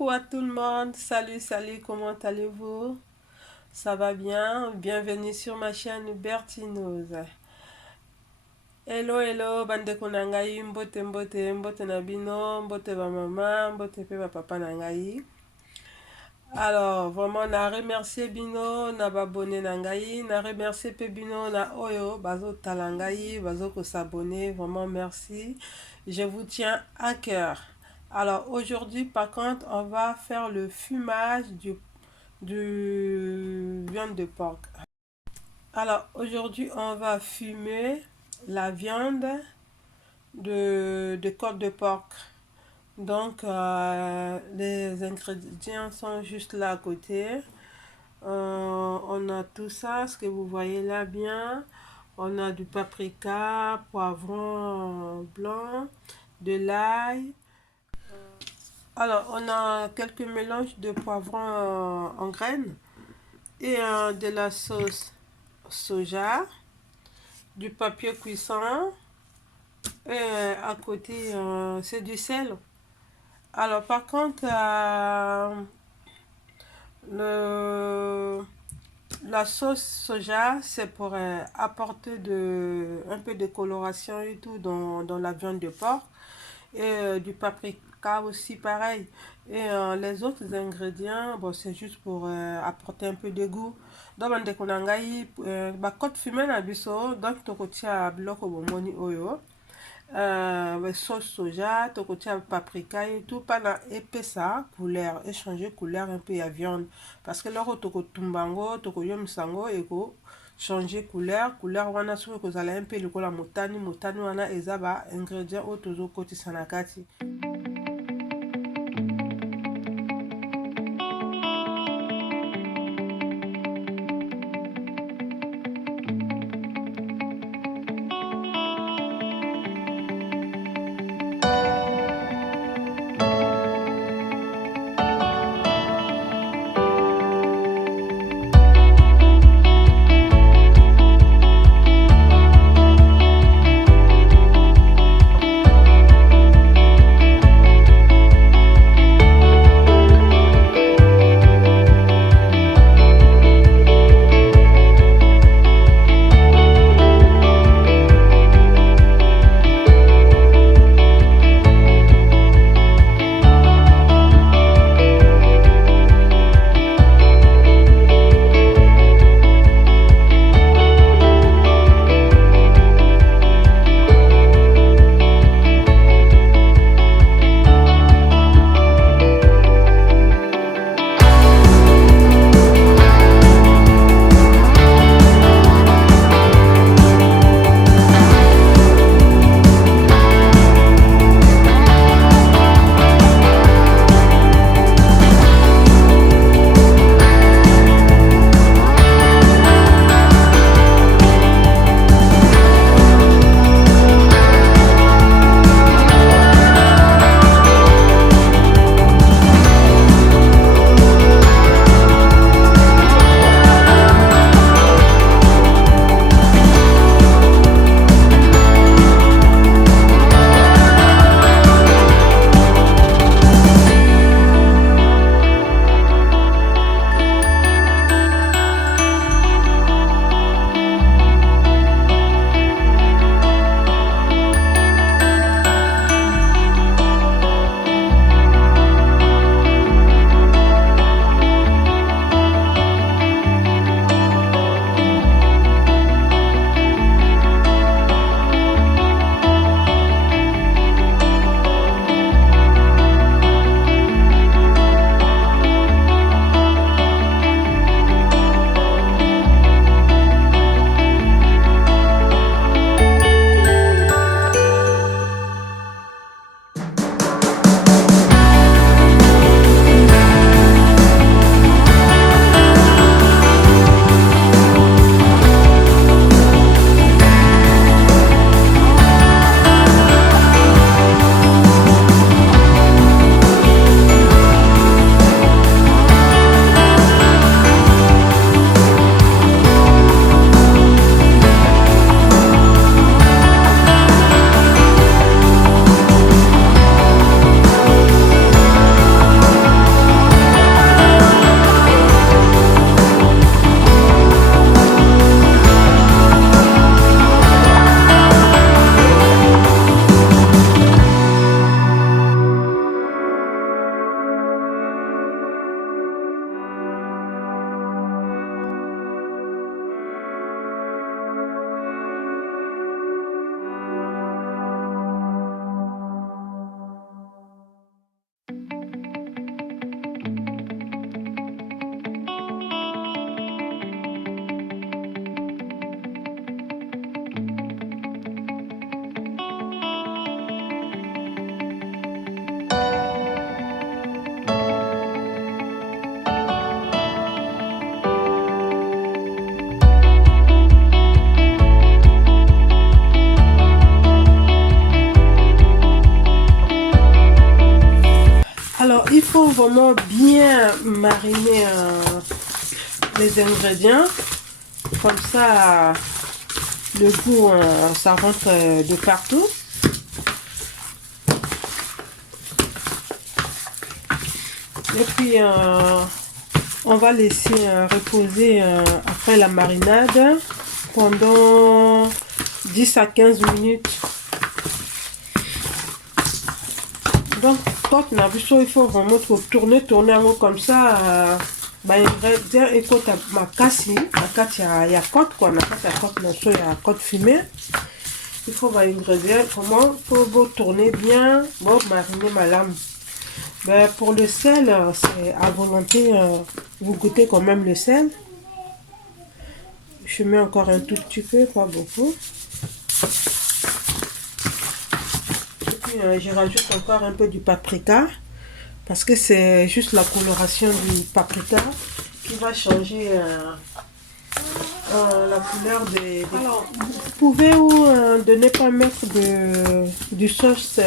Coucou à tout le monde, salut, comment allez-vous? Ça va bien? Bienvenue sur ma chaîne Bertinose. Hello, bandeko na ngai, mbote na bino, mbote ba mama, mbote pe ba papa na ngai. Alors, vraiment, na remercier bino, na babone na ngai, na remercier pe bino na oyo, bazo tala ngai, bazo ko s'abonner, vraiment merci. Je vous tiens à cœur. Alors, aujourd'hui, par contre, on va faire le fumage du viande de porc. Alors, aujourd'hui, on va fumer la viande de côte de porc. Donc, les ingrédients sont juste là à côté. On a tout ça, ce que vous voyez là bien. On a du paprika, poivron blanc, de l'ail. Alors, on a quelques mélanges de poivrons en graines et de la sauce soja, du papier cuisson et à côté, c'est du sel. Alors, par contre, la sauce soja, c'est pour apporter un peu de coloration et tout dans la viande de porc. Et du paprika aussi pareil. Et les autres ingrédients, bon, c'est juste pour apporter un peu de goût. Donc, on dekonangai, bakot fumé na biso, donc tokotia biloko bomoni oyo. Sauce soja, tokotia paprika et tout, pana epesa couleur, échanger couleur un peu à viande. Parce que loko tokotumbango, tokoyomisango eko changer couleur wana soki kozala un peu lokola motani wana eza ba ingrédients oyo tozokotisa na kati. il faut vraiment bien mariner les ingrédients. Comme ça, le goût, ça rentre de partout. Et puis, on va laisser reposer après la marinade pendant 10 à 15 minutes. Donc, quand on a vu ça, il faut vraiment tourner en haut comme ça. Ingrédients et quand ma casse, il y a côte quoi, il y a côte fumée. Il faut voir ingrédients, comment pour tourner bien, bon, mariner ma lame. Pour le sel, c'est à volonté, vous goûtez quand même le sel. Je mets encore un tout petit peu, pas beaucoup. Et puis je rajoute encore un peu du paprika. Parce que c'est juste la coloration du paprika qui va changer la couleur des... Alors, vous pouvez de ne pas mettre du sauce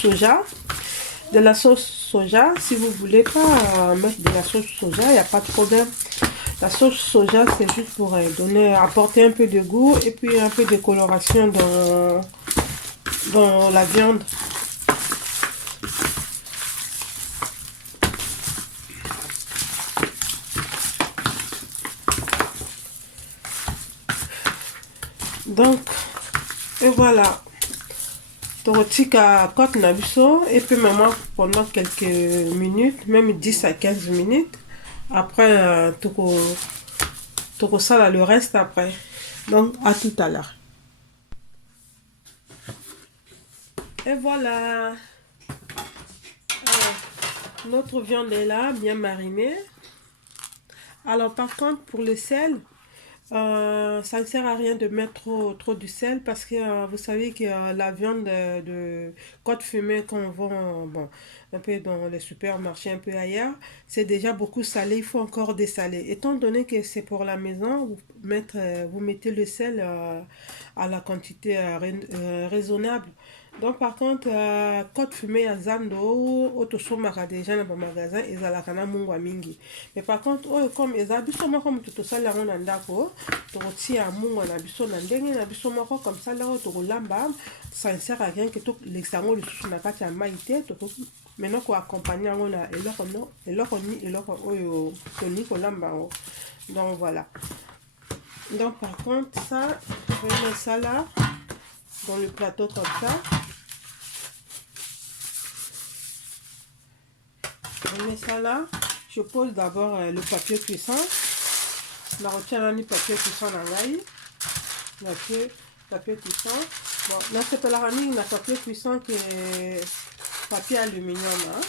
soja. De la sauce soja, si vous voulez pas mettre de la sauce soja, il n'y a pas de problème. La sauce soja, c'est juste pour apporter un peu de goût et puis un peu de coloration dans la viande. Donc, et voilà. Torotika coque nabiso et puis maman pendant quelques minutes, même 10 à 15 minutes. Après, toko sala le reste après. Donc, à tout à l'heure. Et voilà. Alors, notre viande est là, bien marinée. Alors, par contre, pour le sel, ça ne sert à rien de mettre trop du sel parce que vous savez que la viande de côte fumée qu'on vend bon, un peu dans les supermarchés, un peu ailleurs, c'est déjà beaucoup salé, il faut encore dessaler. Étant donné que c'est pour la maison, vous mettez le sel à la quantité raisonnable. Donc par contre, côte fumée à Zando, autosomaka déjà dans le magasin, ils ont la cana mungwa mingi. Mais par contre, comme ils ont biso moko mututo sala on andako, toti à mungwa na biso na ndenge na biso moko comme ça là to lamba, ça ne sert à rien que tout l'exango le sous na kati ya maïté, to maintenant ko accompagner on a eloko oyo toni ko lamba. Donc voilà. Donc par contre ça, je vais mettre ça là dans le plateau comme ça. Je mets ça là. Je pose d'abord le papier cuisson. Je retiens le papier cuisson dans l'ail. Papier cuisson. Bon, là c'est pas la ramener le papier cuisson qui est papier aluminium. Hein.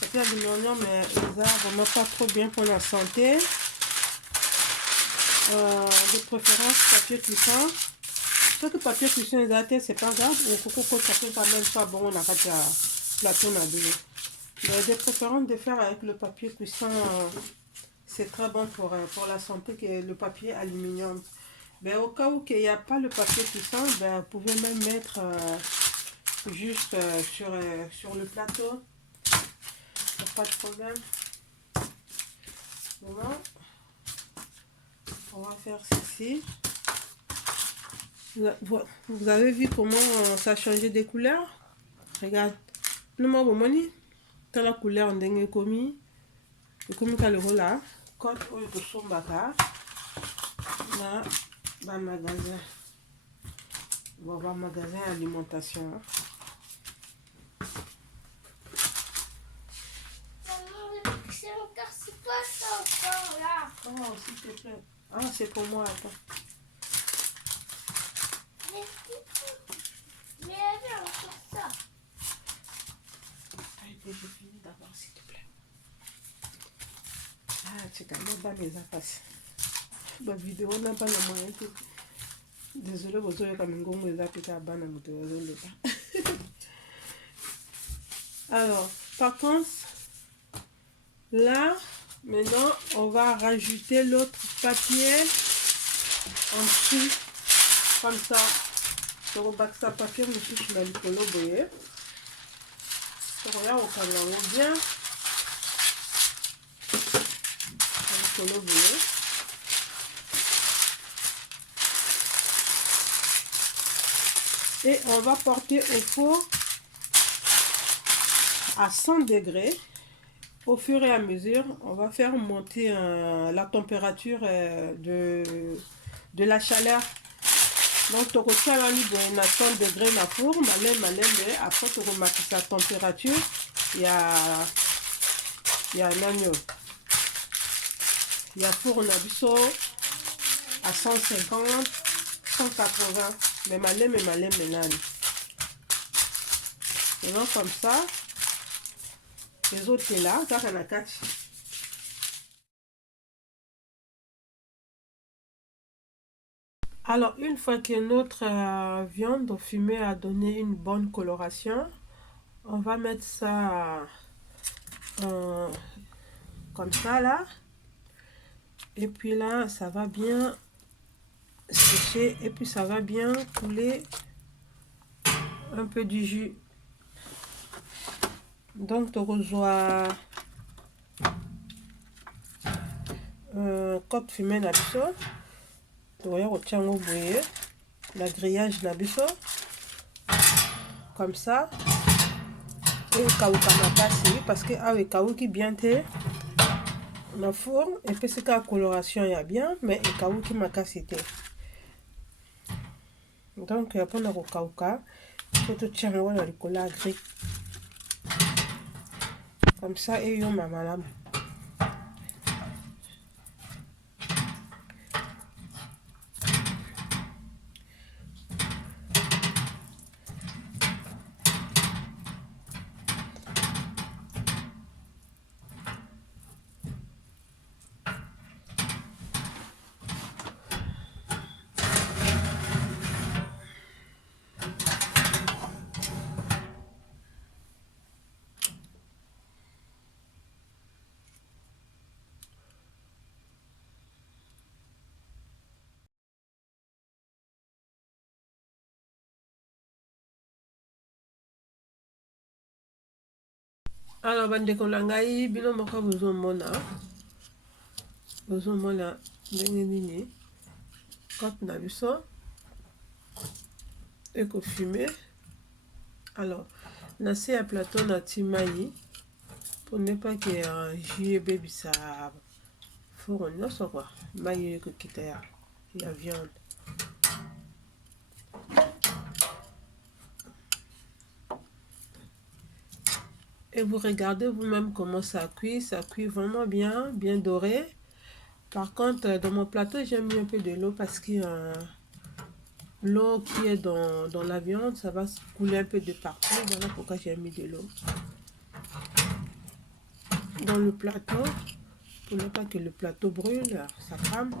Papier aluminium, mais ils ont vraiment pas trop bien pour la santé. De préférence papier cuisson. Ce que papier cuisson c'est pas grave. Ou coco papier quand même pas bon, on a pas de plateau na deux. De préférence de faire avec le papier cuisson, c'est très bon pour la santé que le papier aluminium. Mais au cas où il n'y a pas le papier cuisson, vous pouvez même mettre juste sur le plateau. Pas de problème. Voilà. On va faire ceci. Vous avez vu comment ça a changé de couleur? Regarde. Le mot money. Dans la couleur ndenge komi. Komi ka le rola. Côte oyo to sombaka. Na ba magasin. Bon, ba magasin alimentation. C'est pas ça encore là. Oh, s'il te plaît. Ah, c'est pour moi, attends. Mais viens, encore ça. Je finis d'abord, s'il te plaît. Ah, tu as pas mes affaires. La vidéo n'a pas le moyen. Désolé, vous avez comme un gong les affaires à ban alors, par contre, là, maintenant, on va rajouter l'autre papier en dessous, comme ça. Donc, on va que ça papier, monsieur, je vais le boyer. Regarde au canon bien. Le bouillon. Et on va porter au four à 100 degrés. Au fur et à mesure, on va faire monter la température de la chaleur. Donc, tu retiens la ligne à 100 degrés na four, mais après tu remarques sa température, il y a un agneau. Il y a four à 150, 180, mais malin. Maintenant, comme ça, les autres là, ça on a 4. Alors, une fois que notre viande fumée a donné une bonne coloration, on va mettre ça comme ça là. Et puis là, ça va bien sécher et puis ça va bien couler un peu du jus. Donc, tu rejoins coque fumée na biso. Tu vois, au tchango bouillé, la grillage na biso. Comme ça. Et au cas où parce que avec cas qui bien te na four et puis c'est la coloration il y a bien, mais au cas où qui m'a cassé. Donc, pendant le kauka, il faut tout tirer dans le cola gris. Comme ça, et yo ma madame. Alors, bandeko na ngai, bino moko bozomona ndenge nini coque na biso ekofumé. Alors, na se ya plateau na timai pour ne pas que jus ebebisa four nyonso quoi. Mai ekokita ya viande. Et vous regardez vous-même comment ça cuit vraiment bien doré. Par contre, dans mon plateau, j'ai mis un peu de l'eau parce que l'eau qui est dans la viande, ça va couler un peu de partout. Voilà pourquoi j'ai mis de l'eau dans le plateau, pour ne pas que le plateau brûle, ça crame.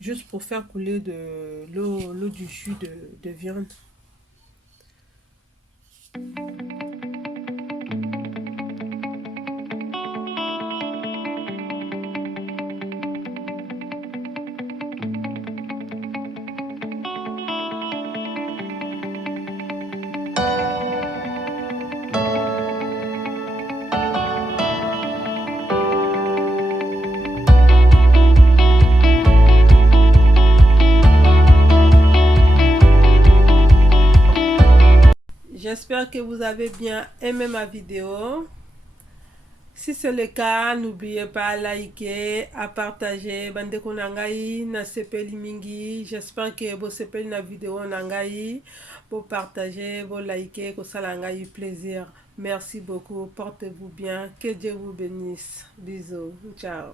Juste pour faire couler de l'eau du jus de viande. J'espère que vous avez bien aimé ma vidéo. Si c'est le cas, n'oubliez pas à liker, à partager. Bandeko nangai na sepeli mingi. J'espère que vous sepeli na vidéo nangai. Pour partager, vous liker, que ça nangai plaisir. Merci beaucoup. Portez-vous bien. Que Dieu vous bénisse. Bisous. Ciao.